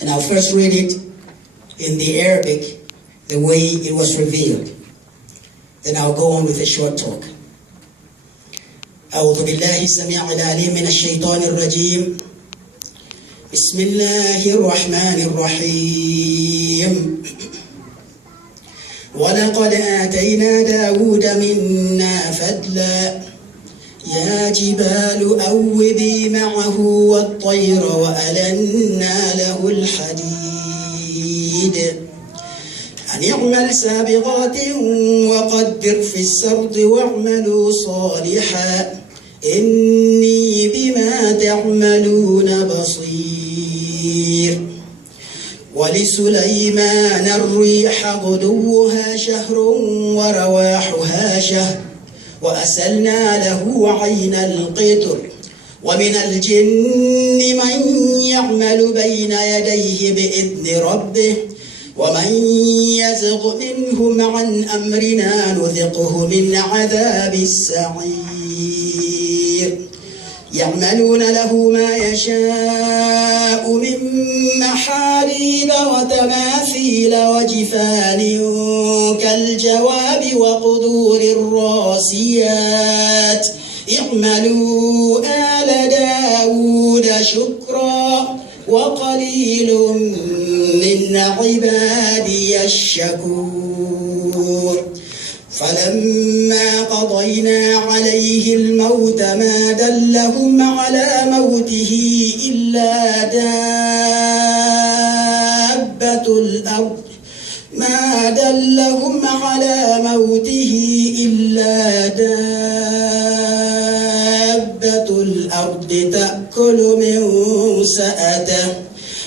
And I'll first read it in the Arabic, the way it was revealed. Then I'll go on with a short talk. أعوذ بالله السميع العليم من الشيطان الرجيم. بسم الله الرحمن الرحيم. ولقد آتينا داود منا فضلا يا جبال أوبي معه والطير وألنا له الحديد أن اعمل سابغات وقدر في السرد واعملوا صالحا إني بما تعملون بصير. ولسليمان الريح غدوها شهر ورواحها شهر وأسلنا له عين القطر ومن الجن من يعمل بين يديه بإذن ربه ومن يزغ منهم عن أمرنا نذقه من عذاب السعير. يعملون له ما يشاء من محاريب وتماثيل وجفان كالجواب وقدور الراسيات. اعملوا آل داود شكرا وقليل من عبادي الشكور. فلما قضينا عليه الموت ما دلهم على موته إلا دابة الأرض تأكل من سأته.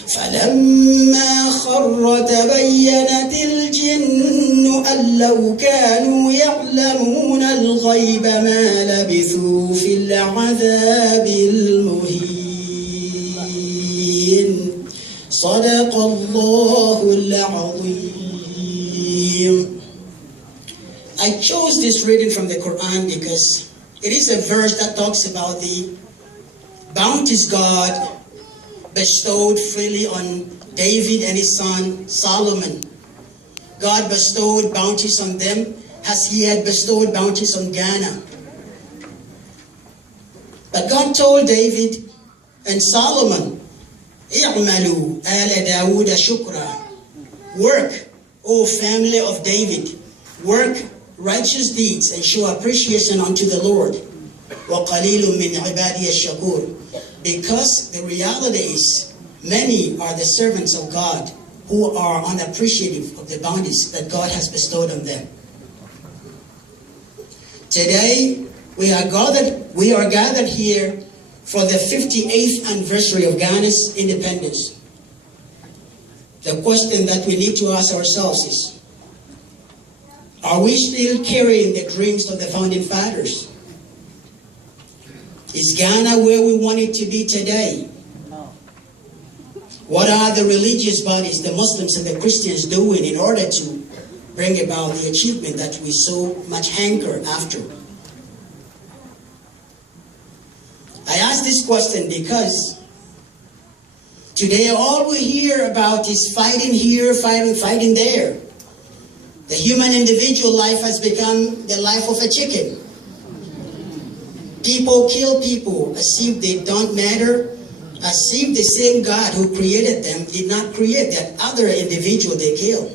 فلما خر تبينت الجن أن لو كانوا يعلمون الغيب ما لبثوا في العذاب المهين. صدق الله العظيم. I chose this reading from the Quran because it is a verse that talks about the bounties God bestowed freely on David and his son Solomon. God bestowed bounties on them as he had bestowed bounties on Ghana. But God told David and Solomon, "I'malu ala Dawood shukra." Work, O family of David, work righteous deeds and show appreciation unto the Lord. وَقَلِيلٌ مِّنْ عِبَادِيَ الشَّكُورِ. Because the reality is, many are the servants of God who are unappreciative of the bounties that God has bestowed on them. Today, we are gathered here for the 58th anniversary of Ghana's independence. The question that we need to ask ourselves is, are we still carrying the dreams of the founding fathers? Is Ghana where we want it to be today? No. What are the religious bodies, the Muslims and the Christians, doing in order to bring about the achievement that we so much hanker after? I ask this question because today all we hear about is fighting here, fighting there. The human individual life has become the life of a chicken. People kill people as if they don't matter, as if the same God who created them did not create that other individual they kill.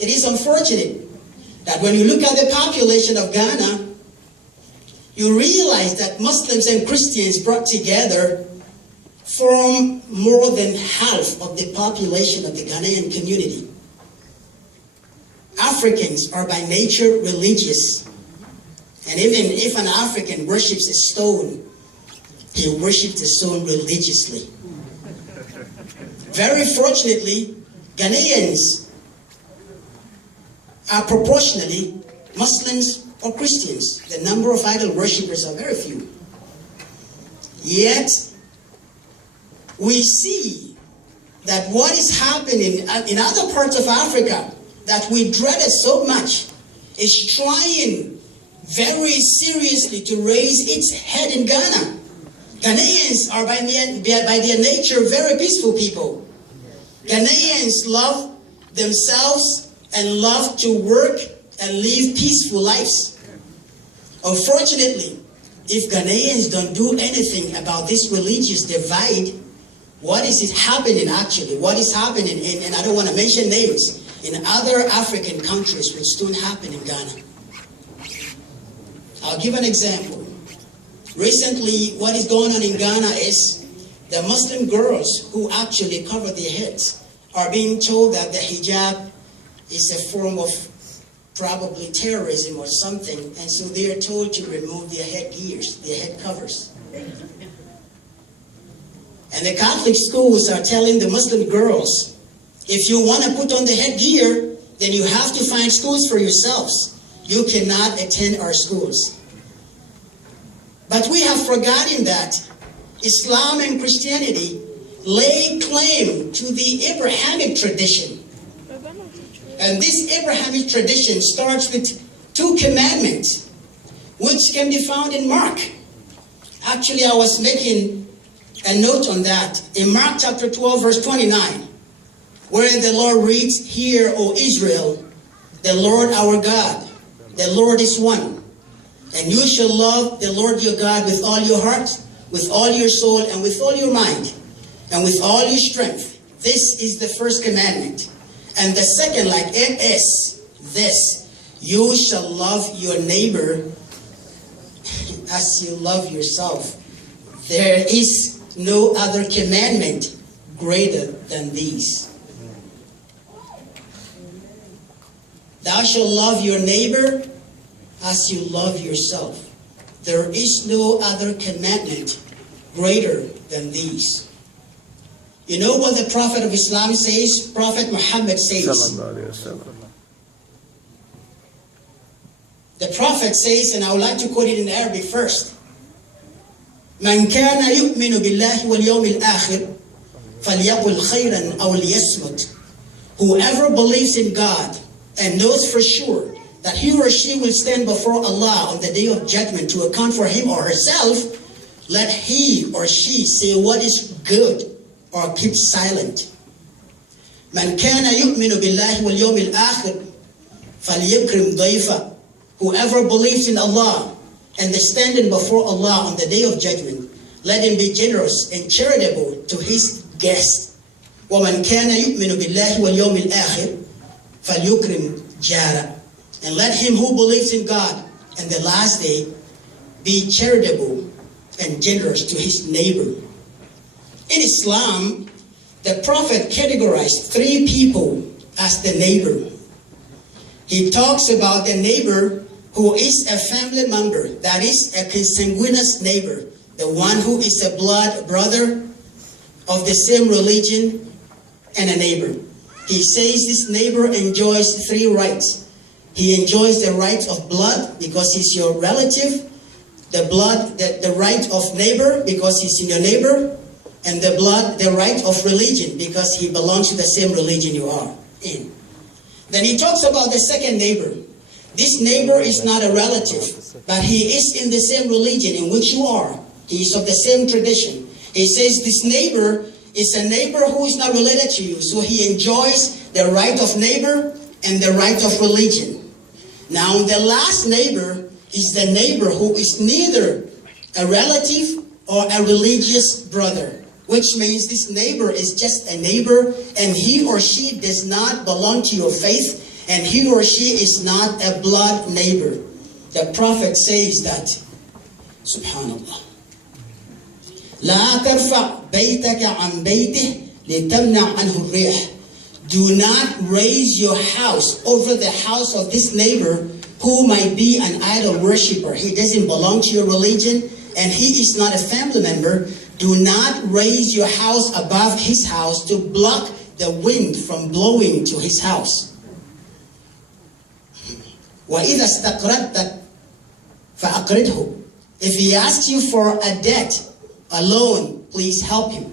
It is unfortunate that when you look at the population of Ghana, you realize that Muslims and Christians brought together form more than half of the population of the Ghanaian community. Africans are by nature religious. And even if an African worships a stone, he worships the stone religiously. Very fortunately, Ghanaians are proportionally Muslims or Christians. The number of idol worshippers are very few. Yet, we see that what is happening in other parts of Africa that we dreaded so much is trying very seriously to raise its head in Ghana. Ghanaians are by their nature very peaceful people. Ghanaians love themselves and love to work and live peaceful lives. Unfortunately, if Ghanaians don't do anything about this religious divide, what is it happening actually? What is happening and I don't want to mention names, in other African countries will soon happen in Ghana. I'll give an example. Recently, what is going on in Ghana is the Muslim girls who actually cover their heads are being told that the hijab is a form of probably terrorism or something, and so they are told to remove their headgears, their head covers. And the Catholic schools are telling the Muslim girls, if you want to put on the headgear, then you have to find schools for yourselves. You cannot attend our schools. But we have forgotten that Islam and Christianity lay claim to the Abrahamic tradition. And this Abrahamic tradition starts with 2 commandments, which can be found in Mark. Actually, I was making a note on that. In Mark chapter 12, verse 29, where the Lord reads, "Hear, O Israel, the Lord our God, the Lord is one. And you shall love the Lord your God with all your heart, with all your soul, and with all your mind, and with all your strength. This is the first commandment. And the second, like it is, this, you shall love your neighbor as you love yourself. There is no other commandment greater than these." Thou shalt love your neighbor as you love yourself. There is no other commandment greater than these. You know what the Prophet of Islam says? Prophet Muhammad says. The Prophet says, and I would like to quote it in Arabic first. "Man kana yu'minu billahi wal yawmil akhir falyaqul khayran aw liyasmut." Whoever believes in God and knows for sure that he or she will stand before Allah on the day of judgment to account for him or herself, let he or she say what is good or keep silent. "Man kana yu'minu billahi wal yawmil akhir falyukrim dayfa." Whoever believes in Allah and is standing before Allah on the day of judgment, let him be generous and charitable to his guest. وَمَنْ كَانَ يُؤْمِنُ بِاللَّهِ وَالْيَوْمِ الْآخِرِ فَلْيُكْرِمْ جَارَهُ. And let him who believes in God and the last day be charitable and generous to his neighbor. In Islam, the Prophet categorized 3 people as the neighbor. He talks about the neighbor who is a family member, that is a consanguineous neighbor, the one who is a blood brother of the same religion and a neighbor. He says this neighbor enjoys 3 rights. He enjoys the right of blood because he's your relative, the right of neighbor because he's in your neighbor, and the right of religion because he belongs to the same religion you are in. Then he talks about the second neighbor. This neighbor is not a relative, but he is in the same religion in which you are. He is of the same tradition. He says this neighbor is a neighbor who is not related to you, so he enjoys the right of neighbor and the right of religion. Now the last neighbor is the neighbor who is neither a relative or a religious brother, which means this neighbor is just a neighbor and he or she does not belong to your faith and he or she is not a blood neighbor. The Prophet says that, Subhanallah, لا ترفع بيتك عن بيته لتمنع عنه الريح. Do not raise your house over the house of this neighbor who might be an idol worshiper. He doesn't belong to your religion and he is not a family member. Do not raise your house above his house to block the wind from blowing to his house. وَإِذَا اسْتَقْرَضْتَ فَأَقْرِضْهُ. If he asks you for a debt, a loan, please help him.